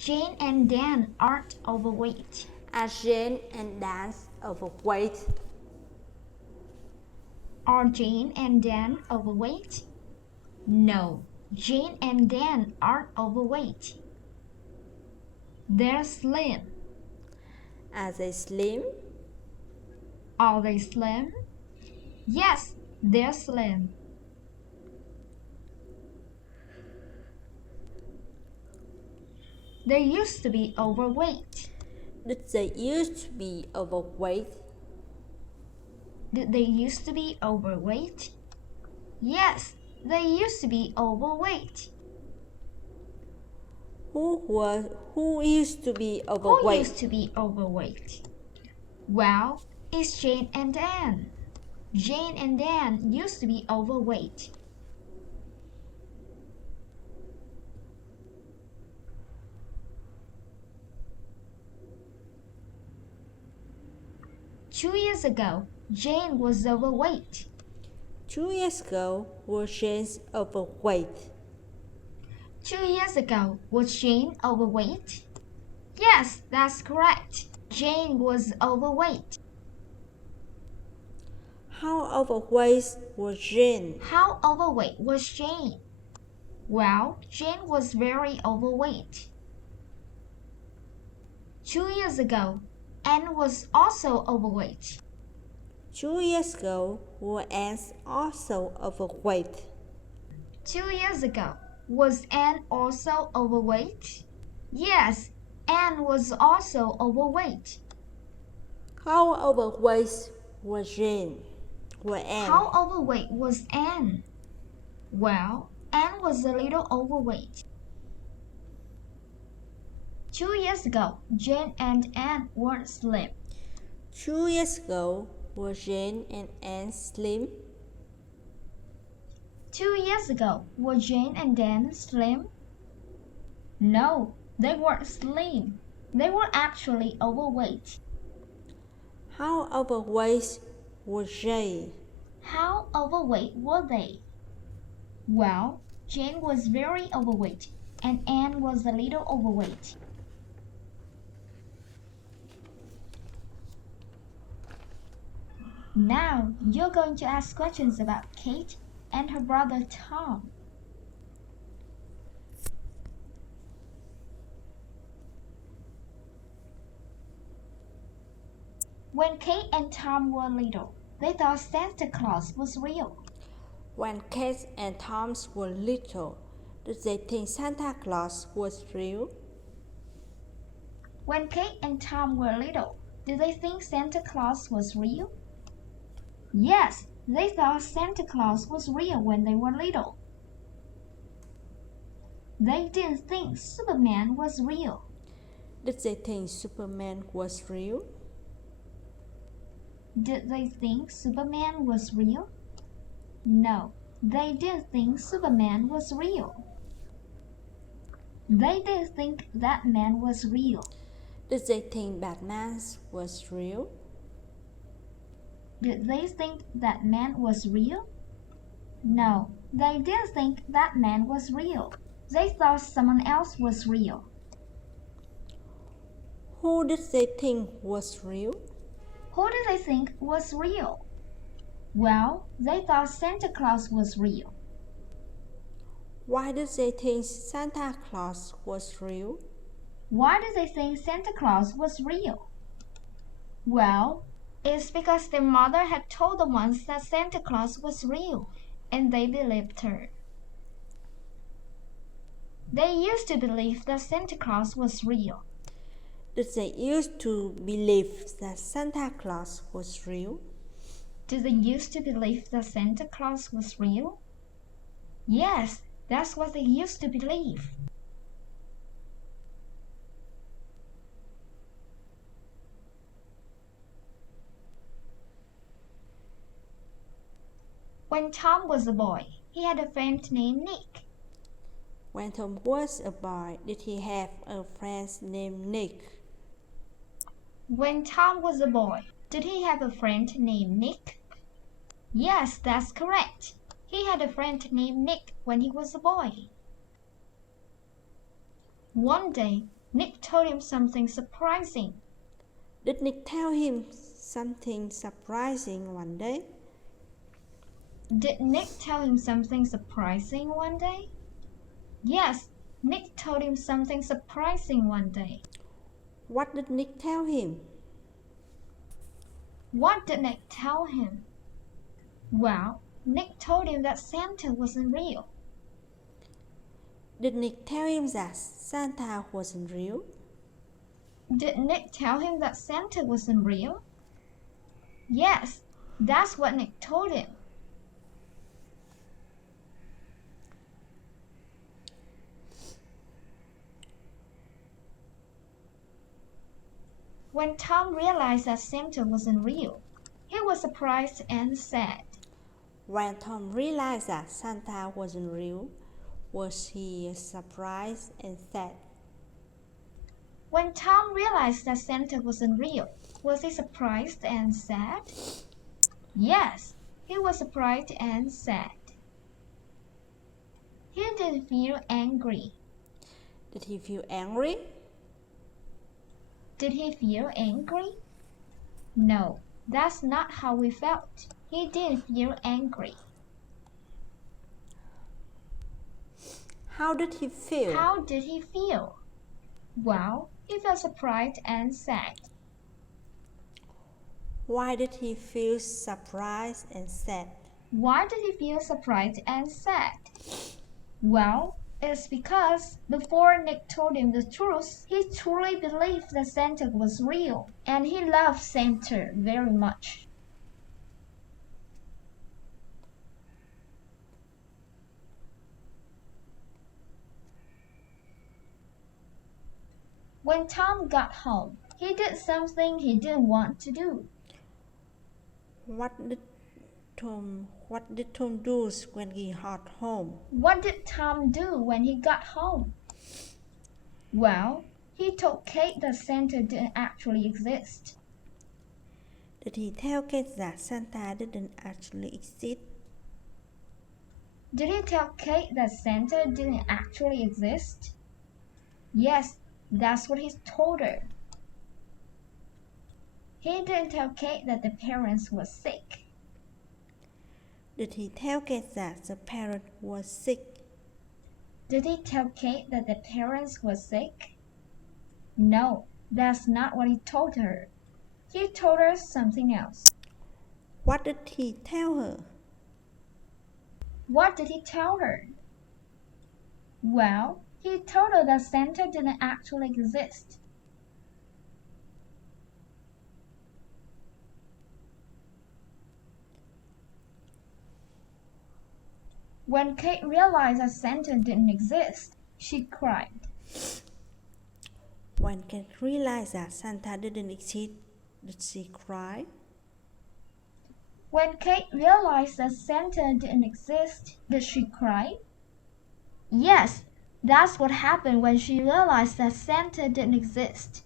Jane and Dan aren't overweight. Are Jane and Dan overweight? Are Jane and Dan overweight? No, Jane and Dan aren't overweight. They're slim. Are they slim? Are they slim? Yes, they're slim. They used to be overweight. Did they used to be overweight? Did they used to be overweight? Yes, they used to be overweight. Who used to be overweight? Who used to be overweight? Well, it's Jane and Dan. Jane and Dan used to be overweight. Two years ago, Jane was overweight. 2 years ago, was Jane overweight? 2 years ago, was Jane overweight? Yes, that's correct. Jane was overweight. How overweight was Jane? How overweight was Jane? Well, Jane was very overweight. 2 years ago, Anne was also overweight. 2 years ago, was Anne also overweight? 2 years ago, was Anne also overweight? Yes, Anne was also overweight. How overweight was Jane? Was Anne? How overweight was Anne? Well, Anne was a little overweight. 2 years ago, Jane and Anne were slim. 2 years ago, was Jane and Anne slim? 2 years ago, were Jane and Dan slim? No, they weren't slim. They were actually overweight. How overweight was Jane? How overweight were they? Well, Jane was very overweight and Anne was a little overweight. Now you're going to ask questions about Kate and her brother Tom. When Kate and Tom were little, they thought Santa Claus was real. When Kate and Tom were little, did they think Santa Claus was real? When Kate and Tom were little, did they think Santa Claus was real? Yes, they thought Santa Claus was real when they were little. They didn't think Superman was real. Did they think Superman was real? Did they think Superman was real? No, they didn't think Superman was real. They didn't think that man was real. Did they think Batman was real? Did they think that man was real? No, they didn't think that man was real. They thought someone else was real. Who did they think was real? Who did they think was real? Well, they thought Santa Claus was real. Why did they think Santa Claus was real? Why did they think Santa Claus was real? Well, it's because their mother had told them once that Santa Claus was real, and they believed her. They used to believe that Santa Claus was real. Did they used to believe that Santa Claus was real? Did they used to believe that Santa Claus was real? Yes, that's what they used to believe. When Tom was a boy, he had a friend named Nick. When Tom was a boy, did he have a friend named Nick? When Tom was a boy, did he have a friend named Nick? Yes, that's correct. He had a friend named Nick when he was a boy. One day, Nick told him something surprising. Did Nick tell him something surprising one day? Did Nick tell him something surprising one day? Yes, Nick told him something surprising one day. What did Nick tell him? What did Nick tell him? Well, Nick told him that Santa wasn't real. Did Nick tell him that Santa wasn't real? Did Nick tell him that Santa wasn't real? Yes, that's what Nick told him. When Tom realized that Santa wasn't real, he was surprised and sad. When Tom realized that Santa wasn't real, was he surprised and sad? When Tom realized that Santa wasn't real, was he surprised and sad? Yes, he was surprised and sad. He didn't feel angry. Did he feel angry? Did he feel angry? No, that's not how he felt. He didn't feel angry. How did he feel? How did he feel? Well, he felt surprised and sad. Why did he feel surprised and sad? Why did he feel surprised and sad? Well, it's because before Nick told him the truth, he truly believed that Santa was real, and he loved Santa very much. When Tom got home, he did something he didn't want to do. What did Tom do when he got home? What did Tom do when he got home? Well, he told Kate that Santa didn't actually exist. Did he tell Kate that Santa didn't actually exist? Did he tell Kate that Santa didn't actually exist? Yes, that's what he told her. He didn't tell Kate that the parents were sick. Did he tell Kate that the parent was sick? Did he tell Kate that the parents were sick? No, that's not what he told her. He told her something else. What did he tell her? What did he tell her? Well, he told her that Santa didn't actually exist. When Kate realized that Santa didn't exist, she cried. When Kate realized that Santa didn't exist, did she cry? When Kate realized that Santa didn't exist, did she cry? Yes, that's what happened when she realized that Santa didn't exist.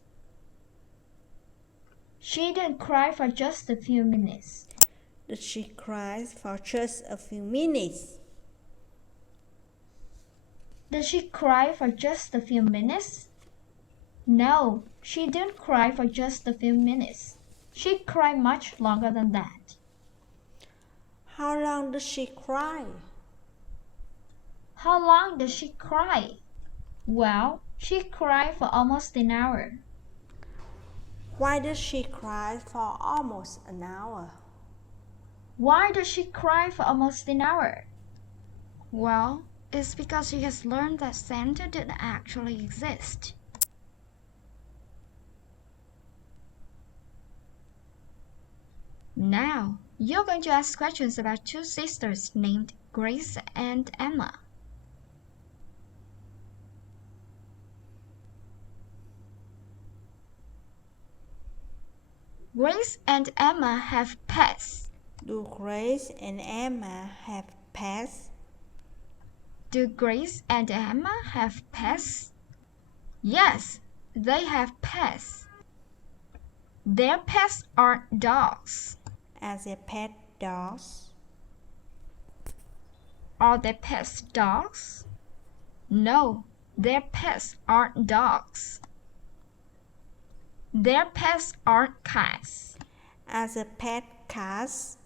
She didn't cry for just a few minutes. Did she cry for just a few minutes? Did she cry for just a few minutes? No, she didn't cry for just a few minutes. She cried much longer than that. How long did she cry? How long did she cry? Well, she cried for almost an hour. Why did she cry for almost an hour? Why did she cry for almost an hour? Well, it's because she has learned that Santa didn't actually exist. Now, you're going to ask questions about two sisters named Grace and Emma. Grace and Emma have pets. Do Grace and Emma have pets? Do Grace and Emma have pets? Yes, they have pets. Their pets are dogs. Are they pet dogs? Are their pets dogs? No, their pets aren't dogs. Their pets aren't cats. As a pet cats?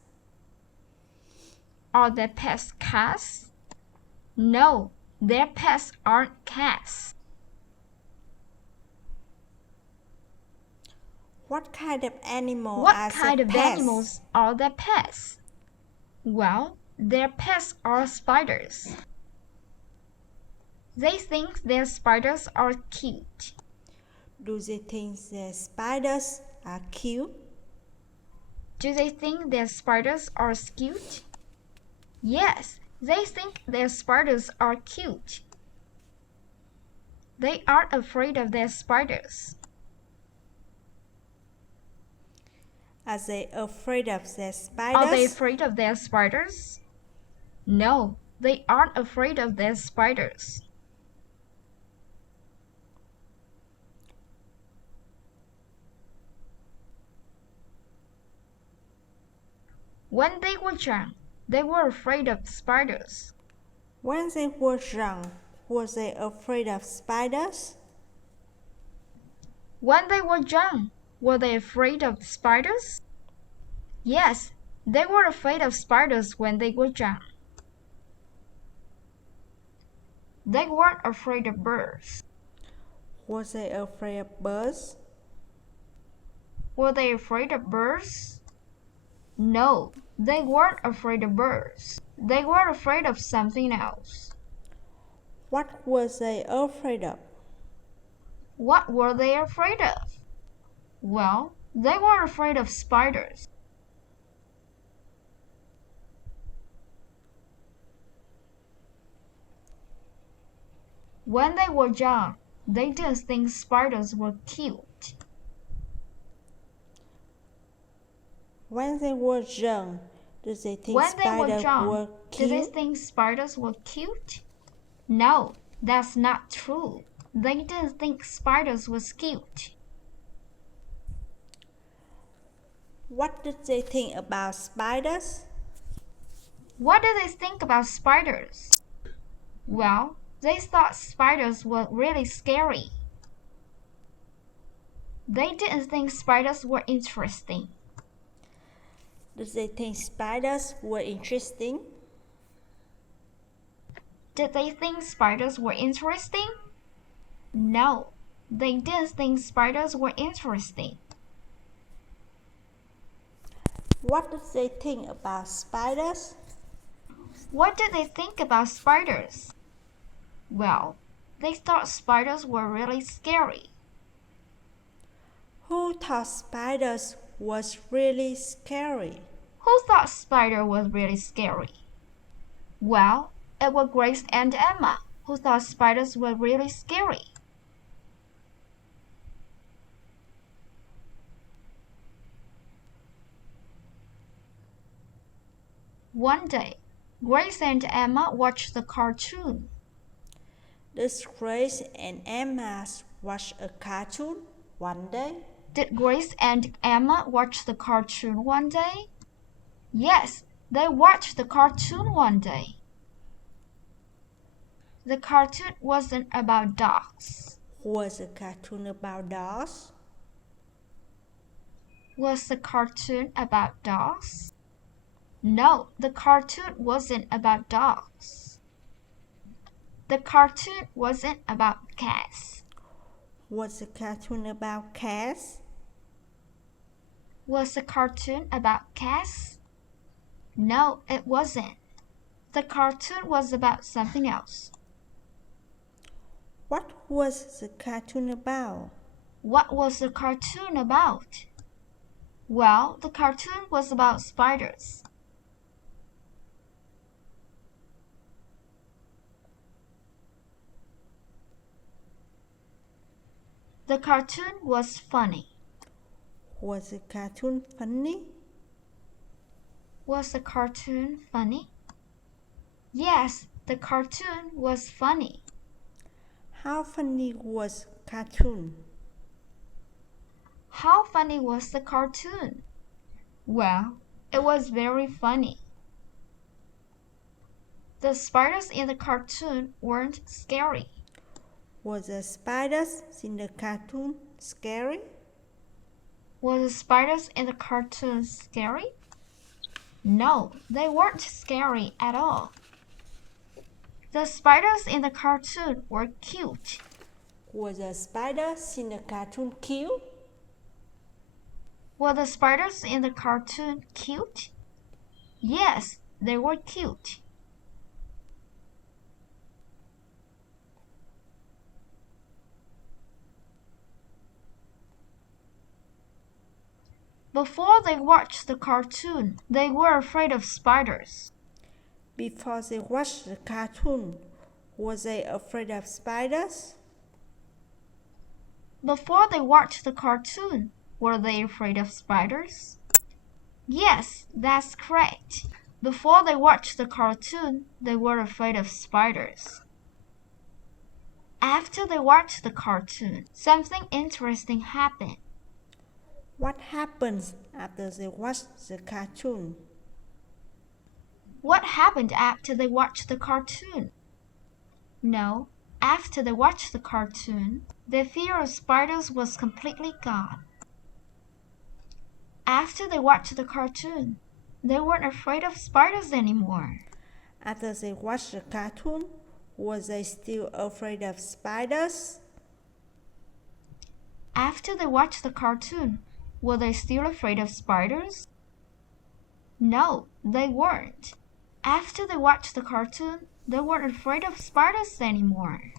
Are their pets cats? No, their pets aren't cats. What kind of animal What are kind the of pets? animals are their pets? Well, their pets are spiders. They think their spiders are cute. Do they think the spiders are cute? Do they think their spiders are cute? Yes, they think their spiders are cute. They aren't afraid of their spiders. Are they afraid of the spiders? Are they afraid of their spiders? No, they aren't afraid of their spiders. When they were young, they were afraid of spiders. When they were young, were they afraid of spiders? When they were young, were they afraid of spiders? Yes, they were afraid of spiders when they were young. They weren't afraid of birds. Were they afraid of birds? Were they afraid of birds? No, they weren't afraid of birds. They were afraid of something else. What were they afraid of? What were they afraid of? Well, they were afraid of spiders. When they were young, they didn't think spiders were cute. When they were young, did they think When they were spiders young, were did they cute? think spiders were cute? No, that's not true. They didn't think spiders were cute. What did they think about spiders? What did they think about spiders? Well, they thought spiders were really scary. They didn't think spiders were interesting. Did they think spiders were interesting? Did they think spiders were interesting? No, they didn't think spiders were interesting. What did they think about spiders? What did they think about spiders? Well, they thought spiders were really scary. Who thought spiders was really scary? Who thought spider was really scary? Well, it was Grace and Emma who thought spiders were really scary. One day, Grace and Emma watched the cartoon. Did Grace and Emma watch a cartoon one day? Did Grace and Emma watch the cartoon one day? Yes, they watched the cartoon one day. The cartoon wasn't about dogs. Was the cartoon about dogs? Was the cartoon about dogs? No, the cartoon wasn't about dogs. The cartoon wasn't about cats. Was the cartoon about cats? Was the cartoon about cats? No, it wasn't. The cartoon was about something else. What was the cartoon about? What was the cartoon about? Well, the cartoon was about spiders. The cartoon was funny. Was the cartoon funny? Was the cartoon funny? Yes, the cartoon was funny. How funny was cartoon? How funny was the cartoon? Well, it was very funny. The spiders in the cartoon weren't scary. Was the spiders in the cartoon scary? Were the spiders in the cartoon scary? No, they weren't scary at all. The spiders in the cartoon were cute. Were the spiders in the cartoon cute? Were the spiders in the cartoon cute? Yes, they were cute. Before they watched the cartoon, they were afraid of spiders. Before they watched the cartoon, were they afraid of spiders? Before they watched the cartoon, were they afraid of spiders? Yes, that's correct. Before they watched the cartoon, they were afraid of spiders. After they watched the cartoon, something interesting happened. What happens after they watched the cartoon? What happened after they watched the cartoon? No, after they watched the cartoon, their fear of spiders was completely gone. After they watched the cartoon, they weren't afraid of spiders anymore. After they watched the cartoon, were they still afraid of spiders? After they watched the cartoon, were they still afraid of spiders? No, they weren't. After they watched the cartoon, they weren't afraid of spiders anymore.